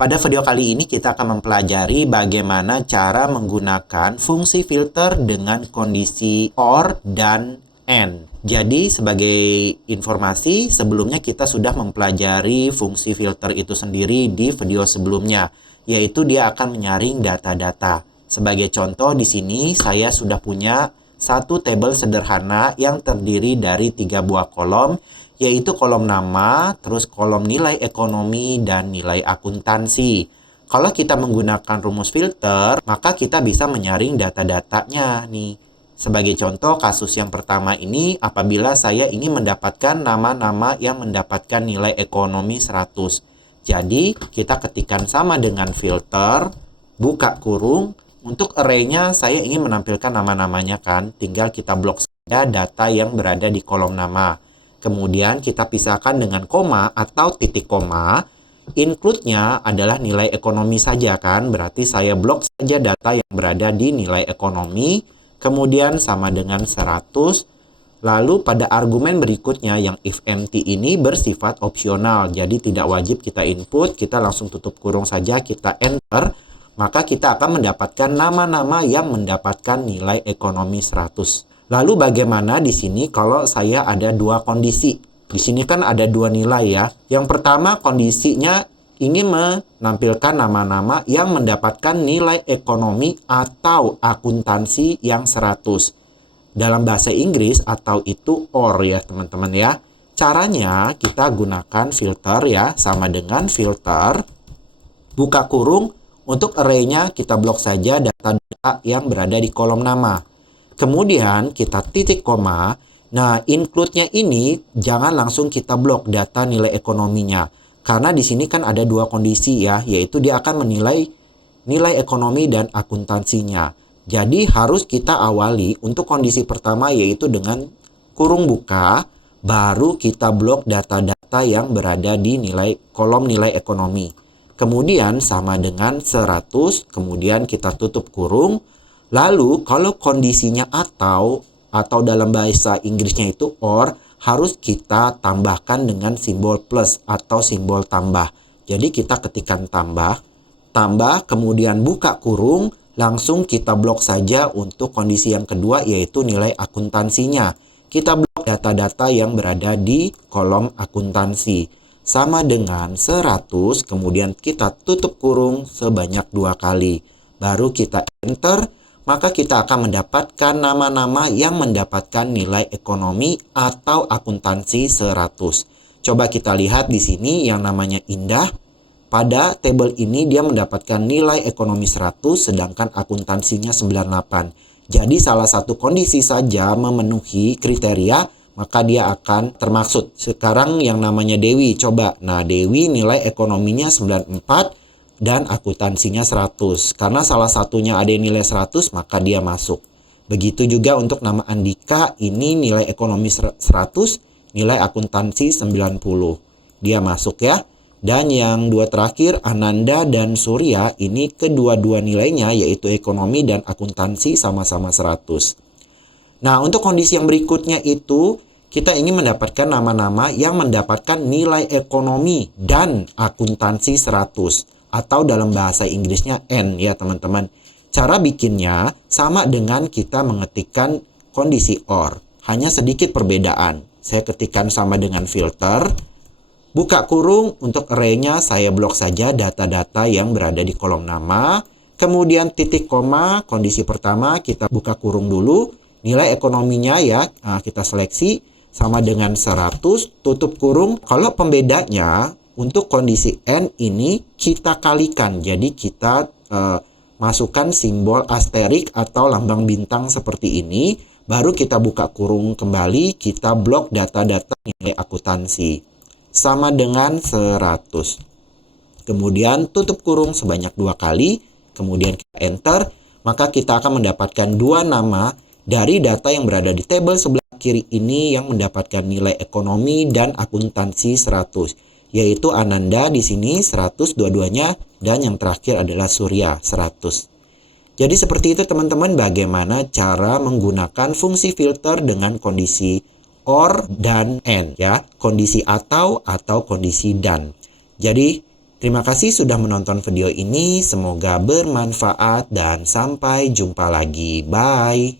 Pada video kali ini kita akan mempelajari bagaimana cara menggunakan fungsi filter dengan kondisi OR dan AND. Jadi sebagai informasi, sebelumnya kita sudah mempelajari fungsi filter itu sendiri di video sebelumnya, yaitu dia akan menyaring data-data. Sebagai contoh di sini saya sudah punya satu tabel sederhana yang terdiri dari 3 buah kolom, yaitu kolom nama, terus kolom nilai ekonomi, dan nilai akuntansi. Kalau kita menggunakan rumus filter, maka kita bisa menyaring data-datanya nih. Sebagai contoh, kasus yang pertama ini, apabila saya ingin mendapatkan nama-nama yang mendapatkan nilai ekonomi 100. Jadi, kita ketikkan sama dengan filter, buka kurung, untuk array-nya saya ingin menampilkan nama-namanya kan, tinggal kita blok saja data yang berada di kolom nama. Kemudian kita pisahkan dengan koma atau titik koma. Include-nya adalah nilai ekonomi saja kan. Berarti saya blok saja data yang berada di nilai ekonomi. Kemudian sama dengan 100. Lalu pada argumen berikutnya yang if empty ini bersifat opsional. Jadi tidak wajib kita input. Kita langsung tutup kurung saja. Kita enter. Maka kita akan mendapatkan nama-nama yang mendapatkan nilai ekonomi 100. Lalu bagaimana di sini kalau saya ada dua kondisi? Di sini kan ada dua nilai ya. Yang pertama kondisinya ingin menampilkan nama-nama yang mendapatkan nilai ekonomi atau akuntansi yang 100. Dalam bahasa Inggris atau itu OR ya teman-teman ya. Caranya kita gunakan filter ya, sama dengan filter. Buka kurung, untuk array-nya kita blok saja data-data yang berada di kolom nama. Kemudian kita titik koma. Nah, include-nya ini jangan langsung kita blok data nilai ekonominya. Karena di sini kan ada dua kondisi ya, yaitu dia akan menilai nilai ekonomi dan akuntansinya. Jadi harus kita awali untuk kondisi pertama yaitu dengan kurung buka, baru kita blok data-data yang berada di kolom nilai ekonomi. Kemudian sama dengan 100, kemudian kita tutup kurung. Lalu kalau kondisinya atau dalam bahasa Inggrisnya itu OR, harus kita tambahkan dengan simbol plus atau simbol tambah. Jadi kita ketikkan tambah, kemudian buka kurung, langsung kita blok saja untuk kondisi yang kedua yaitu nilai akuntansinya. Kita blok data-data yang berada di kolom akuntansi. Sama dengan 100, kemudian kita tutup kurung sebanyak 2 kali. Baru kita enter. Maka kita akan mendapatkan nama-nama yang mendapatkan nilai ekonomi atau akuntansi 100. Coba kita lihat di sini yang namanya Indah. Pada tabel ini dia mendapatkan nilai ekonomi 100 sedangkan akuntansinya 98. Jadi salah satu kondisi saja memenuhi kriteria maka dia akan termaksud. Sekarang yang namanya Dewi, coba. Nah, Dewi nilai ekonominya 94. Dan akuntansinya 100. Karena salah satunya ada yang nilai 100, maka dia masuk. Begitu juga untuk nama Andika, ini nilai ekonomi 100, nilai akuntansi 90. Dia masuk ya. Dan yang dua terakhir, Ananda dan Surya, ini kedua-dua nilainya yaitu ekonomi dan akuntansi sama-sama 100. Nah, untuk kondisi yang berikutnya itu, kita ingin mendapatkan nama-nama yang mendapatkan nilai ekonomi dan akuntansi 100. Atau dalam bahasa Inggrisnya N ya teman-teman. Cara bikinnya sama dengan kita mengetikkan kondisi OR. Hanya sedikit perbedaan. Saya ketikkan sama dengan filter. Buka kurung, untuk array-nya saya blok saja data-data yang berada di kolom nama. Kemudian titik koma, kondisi pertama kita buka kurung dulu. Nilai ekonominya ya kita seleksi sama dengan 100, tutup kurung. Kalau pembedanya untuk kondisi N ini kita kalikan. Jadi kita masukkan simbol asterik atau lambang bintang seperti ini. Baru kita buka kurung kembali. Kita blok data-data nilai akuntansi. Sama dengan 100. Kemudian tutup kurung sebanyak 2 kali. Kemudian kita enter. Maka kita akan mendapatkan 2 nama dari data yang berada di tabel sebelah kiri ini yang mendapatkan nilai ekonomi dan akuntansi 100. Yaitu Ananda di sini 100 dua-duanya dan yang terakhir adalah Surya 100. Jadi seperti itu teman-teman bagaimana cara menggunakan fungsi filter dengan kondisi OR dan AND ya, kondisi atau kondisi dan. Jadi Terima kasih sudah menonton video ini, semoga bermanfaat dan sampai jumpa lagi. Bye!